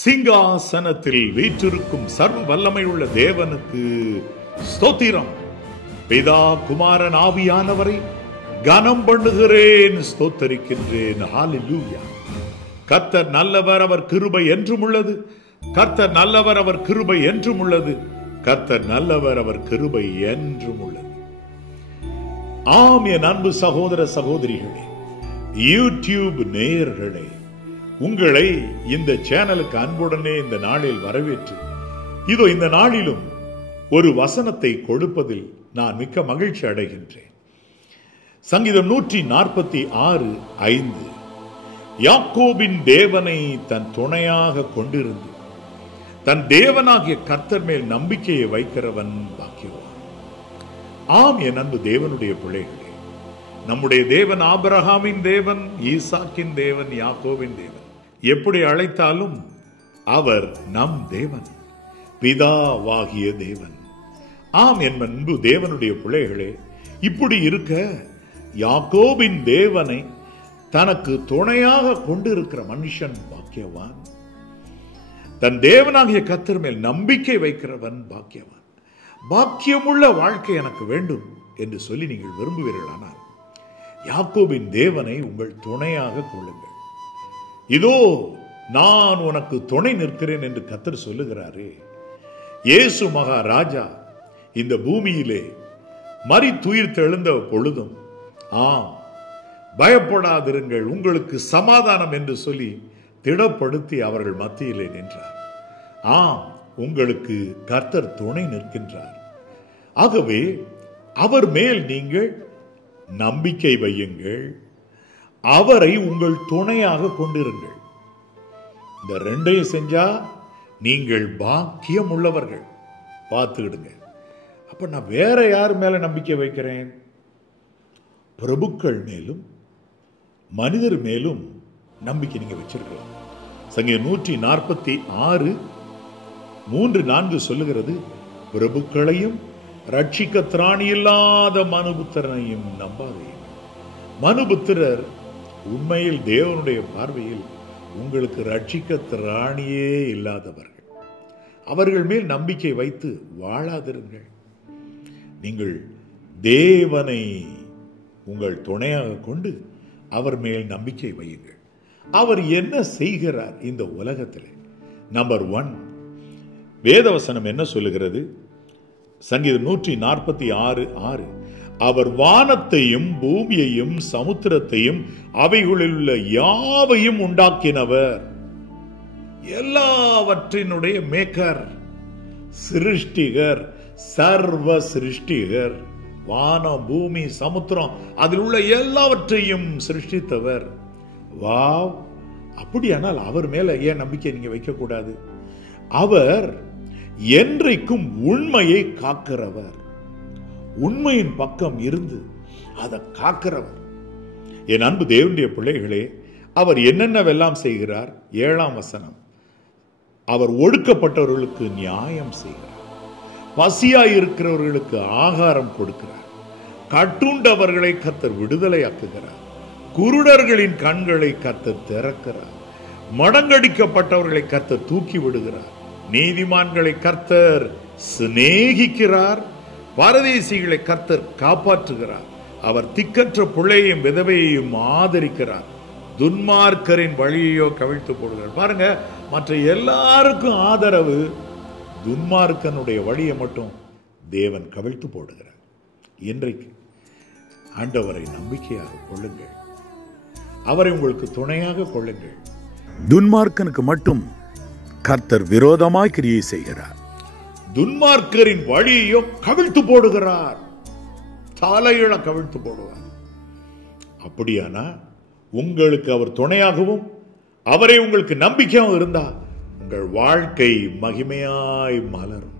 சிங்காசனத்தில் வீற்றிருக்கும் சர்வ வல்லமை உள்ள தேவனுக்கு ஸ்தோத்திரம். பிதா குமாரன் ஆவியானவரை கனம் பண்ணுகிறேன், ஸ்தோத்தரிக்கின்றேன். ஹல்லேலூயா. கர்த்தர் நல்லவர், அவர் கிருபை என்றும் உள்ளது. கர்த்தர் நல்லவர், அவர் கிருபை என்றும் உள்ளது. கர்த்தர் நல்லவர், அவர் கிருபை என்றும் உள்ளது. ஆம், என் அன்பு சகோதர சகோதரிகளே, யூடியூப் நேயர்களே, உங்களை இந்த சேனலுக்கு அன்புடனே இந்த நாளில் வரவேற்று, இதோ இந்த நாளிலும் ஒரு வசனத்தை கொடுப்பதில் நான் மிக்க மகிழ்ச்சி அடைகின்றேன். சங்கீதம் 146:5, யாக்கோபின் தேவனை தன் துணையாக கொண்டிருந்து தன் தேவனாகிய கர்த்தர் மேல் நம்பிக்கையை வைக்கிறவன் பாக்கியவான். ஆம், என் அன்பு தேவனுடைய பிள்ளைகளே, நம்முடைய தேவன் ஆபிரகாமின் தேவன், ஈசாக்கின் தேவன், யாக்கோபின் தேவன். எப்படி அழைத்தாலும் அவர் நம் தேவன், பிதாவாகிய தேவன். ஆம், என் அன்பு தேவனுடைய பிள்ளைகளே, இப்படி இருக்க யாக்கோபின் தேவனை தனக்கு துணையாக கொண்டிருக்கிற மனுஷன் பாக்கியவான். தன் தேவனாகிய கர்த்தர் மேல் நம்பிக்கை வைக்கிறவன் பாக்கியவான். பாக்கியமுள்ள வாழ்க்கை எனக்கு வேண்டும் என்று சொல்லி நீங்கள் விரும்புவீர்களானால் யாக்கோபின் தேவனை உங்கள் துணையாக கொள்ளுங்கள். இதோ நான் உனக்கு துணை நிற்கிறேன் என்று கர்த்தர் சொல்லுகிறாரே. இயேசு மகாராஜா இந்த பூமியிலே மரித்துயிர் தெழுந்த பொழுதும், ஆம், பயப்படாதிருங்கள், உங்களுக்கு சமாதானம் என்று சொல்லி திடப்படுத்தி அவர்கள் மத்தியிலே நின்றார். ஆம், உங்களுக்கு கர்த்தர் துணை நிற்கின்றார். ஆகவே அவர் மேல் நீங்கள் நம்பிக்கை வையுங்கள், அவரை உங்கள் துணையாக கொண்டிருங்கள். இந்த ரெண்டையும் செஞ்சா நீங்கள் பாக்கியம் உள்ளவர்கள். பார்த்துக்கிடுங்க. அப்ப நான் வேற யார் மேல நம்பிக்கை வைக்கிறேன்? பிரபுக்கள் மேலும் மனிதர் மேலும் நம்பிக்கை நீங்க வச்சிருக்கலாம். சங்கீதம் 146:3-4 சொல்லுகிறது, பிரபுக்களையும் ரட்சிக்க திராணி இல்லாத மனுபுத்திரனையும் நம்பாதே. மனுபுத்திரர் உண்மையில் தேவனுடைய பார்வையில் உங்களுக்கு ரட்சிக்க திராணியே இல்லாதவர்கள். அவர்கள் மேல் நம்பிக்கை வைத்து வாழாதிருங்கள். நீங்கள் தேவனை உங்கள் துணையாக கொண்டு அவர் மேல் நம்பிக்கை வையுங்கள். அவர் என்ன செய்கிறார் இந்த உலகத்தில்? நம்பர் 1, வேதவசனம் என்ன சொல்லுகிறது? சங்கீதம் 146:6, அவர் வானத்தையும் பூமியையும் சமுத்திரத்தையும் அவைகளில் உள்ள யாவையும் உண்டாக்கினவர். எல்லாவற்றினுடைய மேக்கர், சிருஷ்டிகர், சர்வ சிருஷ்டிகர். வானம், பூமி, சமுத்திரம், அதில் உள்ள எல்லாவற்றையும் சிருஷ்டித்தவர். வாவ்! அப்படியானால் அவர் மேல ஏன் நம்பிக்கை நீங்க வைக்க கூடாது? அவர் என்றைக்கும் உண்மையை காக்கிறவர், உண்மையின் பக்கம் இருந்து அதை காக்கிறவர். என் அன்பு தேவனுடைய பிள்ளைகளே, அவர் என்னென்னவெல்லாம் செய்கிறார்? 7ஆம் வசனம், அவர் ஒடுக்கப்பட்டவர்களுக்கு நியாயம் செய்கிறார், பசியாய் இருக்கிறவர்களுக்கு ஆகாரம் கொடுக்கிறார், கட்டுண்டவர்களை கர்த்தர் விடுதலையாக்குகிறார், குருடர்களின் கண்களை கர்த்தர் திறக்கிறார், மடங்கடிக்கப்பட்டவர்களை கர்த்தர் தூக்கி விடுகிறார், நீதிமான்களை கர்த்தர் சிநேகிக்கிறார், பரதேசிகளை கர்த்தர் காப்பாற்றுகிறார், அவர் திக்கற்ற பிள்ளையையும் விதவையையும் ஆதரிக்கிறார், துன்மார்க்கரின் வழியையோ கவிழ்த்து போடுகிறார். பாருங்க, மற்ற எல்லாருக்கும் ஆதரவு, துன்மார்க்கனுடைய வழியை மட்டும் தேவன் கவிழ்த்து போடுகிறார். இன்றைக்கு ஆண்டவரை நம்பிக்கையாக கொள்ளுங்கள், அவரை உங்களுக்கு துணையாக கொள்ளுங்கள். துன்மார்க்கனுக்கு மட்டும் கர்த்தர் விரோதமாய் கிரியை செய்கிறார், துன்மார்க்கரின் வழியையோ கவிழ்த்து போடுகிறார், தலையில கவிழ்த்து போடுவார். அப்படியானா உங்களுக்கு அவர் துணையாகவும் அவரை உங்களுக்கு நம்பிக்கையாகவும் இருந்தா உங்கள் வாழ்க்கை மகிமையாய் மலரும்,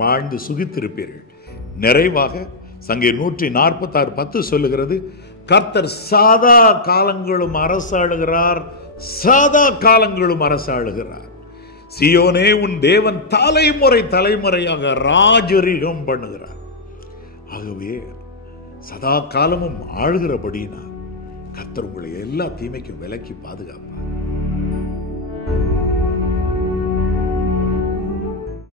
வாழ்ந்து சுகித்திருப்பீர்கள் நிறைவாக. சங்கீதம் 146:10 சொல்லுகிறது, கர்த்தர் சதா காலங்களும் அரசாளுகிறார், சதா காலங்களும் அரசாளுகிறார். சியோனே, உன் தேவன் தலைமுறை தலைமுறையாக ராஜரிகம் பண்ணுகிறார். ஆகவே சதா காலமும் ஆளுகிறபடினா கர்த்தர் உங்களை எல்லா தீமைக்கும் விலக்கி பாதுகாப்பார்.